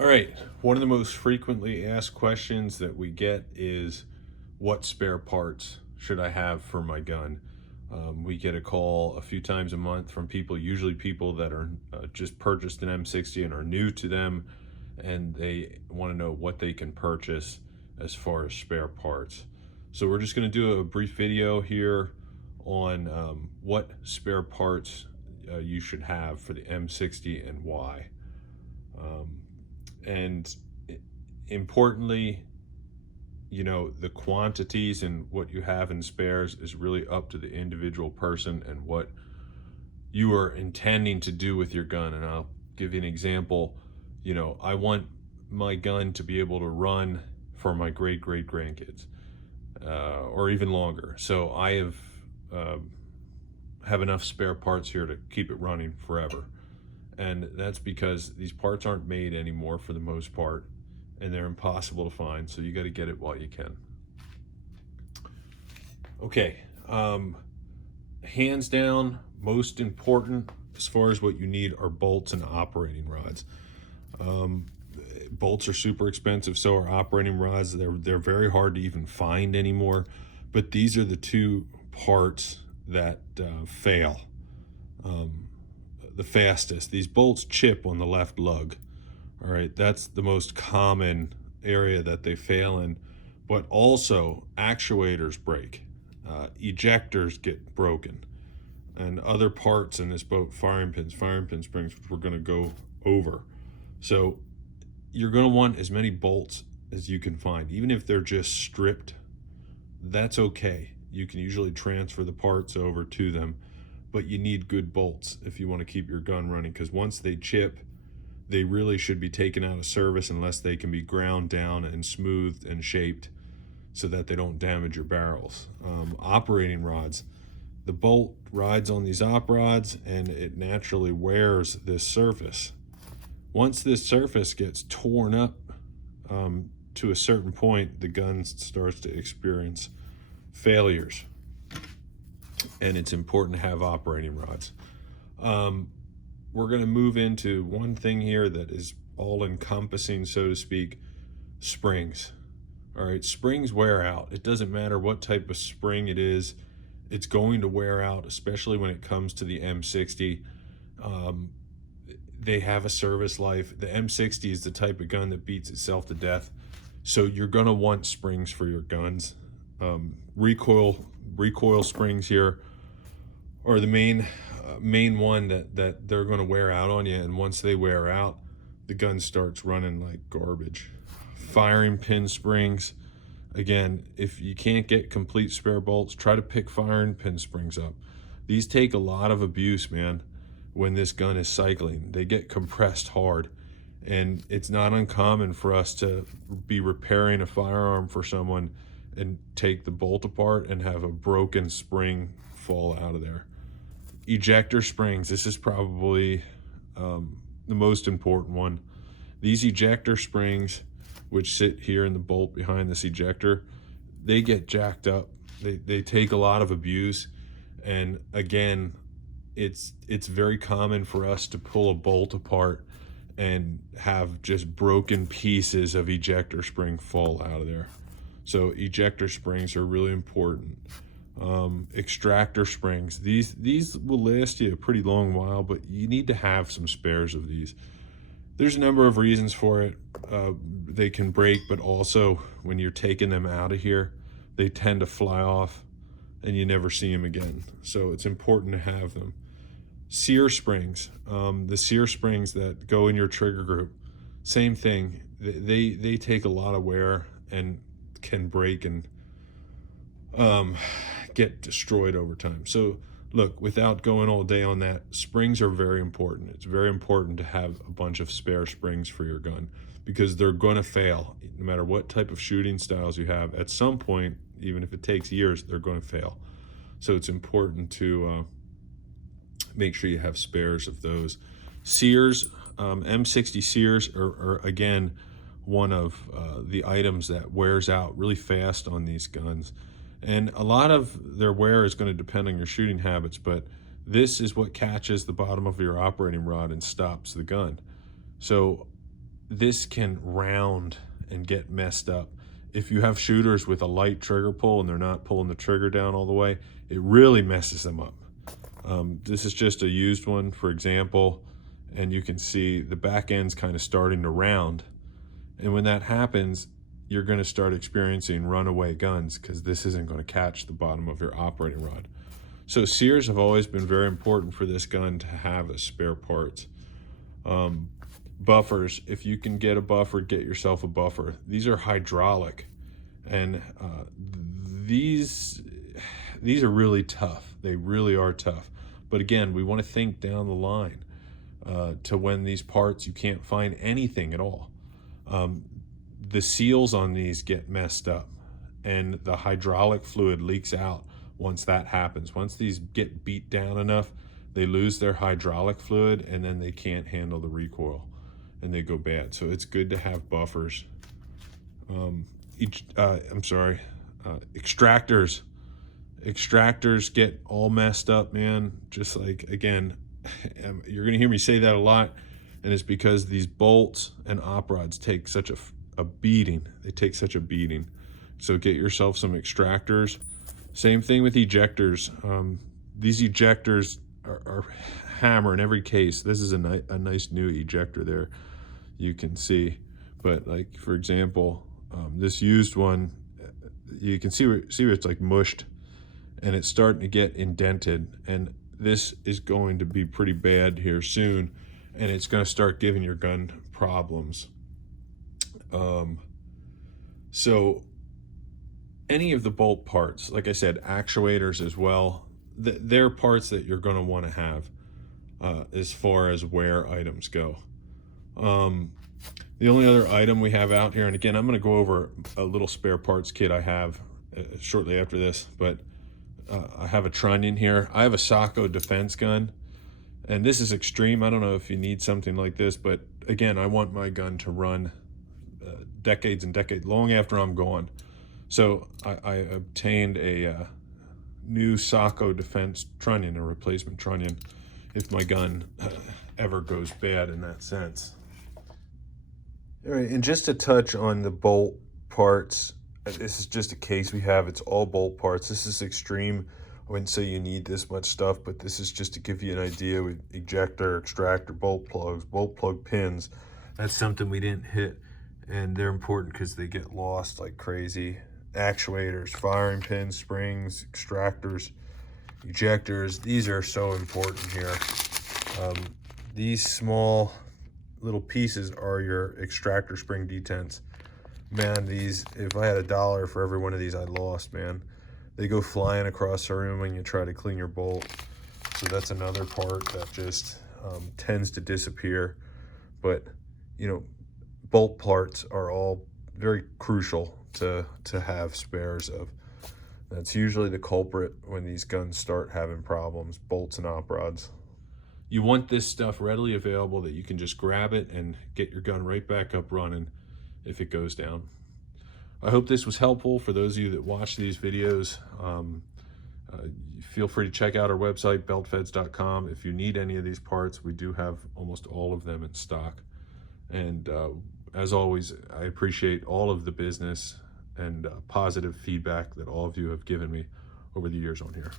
All right, one of the most frequently asked questions that we get is, what spare parts should I have for my gun? We get a call a few times a month from people, usually people that are just purchased an M60 and are new to them, and they want to know what they can purchase as far as spare parts. So we're just going to do a brief video here on what spare parts you should have for the M60 and why. And importantly, the quantities and what you have in spares is really up to the individual person and what you are intending to do with your gun. And I'll give you an example. I want my gun to be able to run for my great grandkids, or even longer. So I have enough spare parts here to keep it running forever. And that's because these parts aren't made anymore for the most part, and they're impossible to find, so you got to get it while you can. Okay, hands down, most important as far as what you need are bolts and operating rods. Bolts are super expensive, so are operating rods. They're very hard to even find anymore, but these are the two parts that fail the fastest. These bolts chip on the left lug. All right, that's the most common area that they fail in, but also actuators break, ejectors get broken, and other parts in this boat, firing pin springs, which we're going to go over. So you're going to want as many bolts as you can find, even if they're just stripped. That's okay. You can usually transfer the parts over to them, but you need good bolts if you want to keep your gun running, because once they chip, they really should be taken out of service unless they can be ground down and smoothed and shaped so that they don't damage your barrels. Operating rods, the bolt rides on these op rods and it naturally wears this surface. Once this surface gets torn up to a certain point, the gun starts to experience failures, and it's important to have operating rods. We're going to move into one thing here that is all encompassing, so to speak: springs. All right, springs wear out. It doesn't matter what type of spring it is, it's going to wear out, especially when it comes to the M60. They have a service life. The M60 is the type of gun that beats itself to death, so you're going to want springs for your guns. Recoil springs here are the main one that they're going to wear out on you, and once they wear out, the gun starts running like garbage. Firing pin springs, again, if you can't get complete spare bolts, try to pick firing pin springs up. These take a lot of abuse, man. When this gun is cycling, they get compressed hard, and it's not uncommon for us to be repairing a firearm for someone and take the bolt apart and have a broken spring fall out of there. Ejector springs, this is probably the most important one. These ejector springs, which sit here in the bolt behind this ejector, they get jacked up. They take a lot of abuse, and again, it's very common for us to pull a bolt apart and have just broken pieces of ejector spring fall out of there. So ejector springs are really important. Extractor springs, these will last you a pretty long while, but you need to have some spares of these. There's a number of reasons for it. They can break, but also when you're taking them out of here, they tend to fly off and you never see them again. So it's important to have them. Sear springs, the sear springs that go in your trigger group, same thing. They take a lot of wear and can break and get destroyed over time. So look, without going all day on that, springs are very important. It's very important to have a bunch of spare springs for your gun, because they're going to fail. No matter what type of shooting styles you have, at some point, even if it takes years, they're going to fail. So it's important to make sure you have spares of those. Sears, M60 sears are again one of the items that wears out really fast on these guns, and a lot of their wear is going to depend on your shooting habits, but this is what catches the bottom of your operating rod and stops the gun. So this can round and get messed up. If you have shooters with a light trigger pull and they're not pulling the trigger down all the way, it really messes them up. This is just a used one, for example, and you can see the back end's kind of starting to round. And when that happens, you're going to start experiencing runaway guns because this isn't going to catch the bottom of your operating rod. So sears have always been very important for this gun to have as spare parts. Buffers, if you can get a buffer, get yourself a buffer. These are hydraulic, and these are really tough. They really are tough. But again, we want to think down the line to when these parts, you can't find anything at all. The seals on these get messed up, and the hydraulic fluid leaks out once that happens. Once these get beat down enough, they lose their hydraulic fluid, and then they can't handle the recoil and they go bad. So it's good to have buffers. Extractors get all messed up, man. Just like, again, you're gonna hear me say that a lot, and it's because these bolts and op rods take such a beating. They take such a beating. So get yourself some extractors. Same thing with ejectors. These ejectors are hammer in every case. This is a nice new ejector there, you can see. But like, for example, this used one, you can see where it's like mushed, and it's starting to get indented, and this is going to be pretty bad here soon, and it's going to start giving your gun problems. So any of the bolt parts, like I said, actuators as well, they're parts that you're going to want to have as far as wear items go. The only other item we have out here, and again, I'm going to go over a little spare parts kit I have shortly after this, but I have a trunnion here. I have a Sacco defense gun, and this is extreme. I don't know if you need something like this, but again, I want my gun to run decades and decades, long after I'm gone. So I obtained a new Sacco defense trunnion, a replacement trunnion, if my gun ever goes bad in that sense. All right, and just to touch on the bolt parts, this is just a case we have. It's all bolt parts. This is extreme. I wouldn't say you need this much stuff, but this is just to give you an idea with ejector, extractor, bolt plugs, bolt plug pins. That's something we didn't hit, and they're important because they get lost like crazy. Actuators, firing pins, springs, extractors, ejectors. These are so important here. These small little pieces are your extractor spring detents. Man, these, if I had $1 for every one of these I lost, man. They go flying across the room when you try to clean your bolt. So that's another part that just tends to disappear. But, you know, bolt parts are all very crucial to have spares of. That's usually the culprit when these guns start having problems, bolts and op rods. You want this stuff readily available that you can just grab it and get your gun right back up running if it goes down. I hope this was helpful for those of you that watch these videos. Feel free to check out our website, BeltFeds.com. If you need any of these parts, we do have almost all of them in stock. And as always, I appreciate all of the business and positive feedback that all of you have given me over the years on here.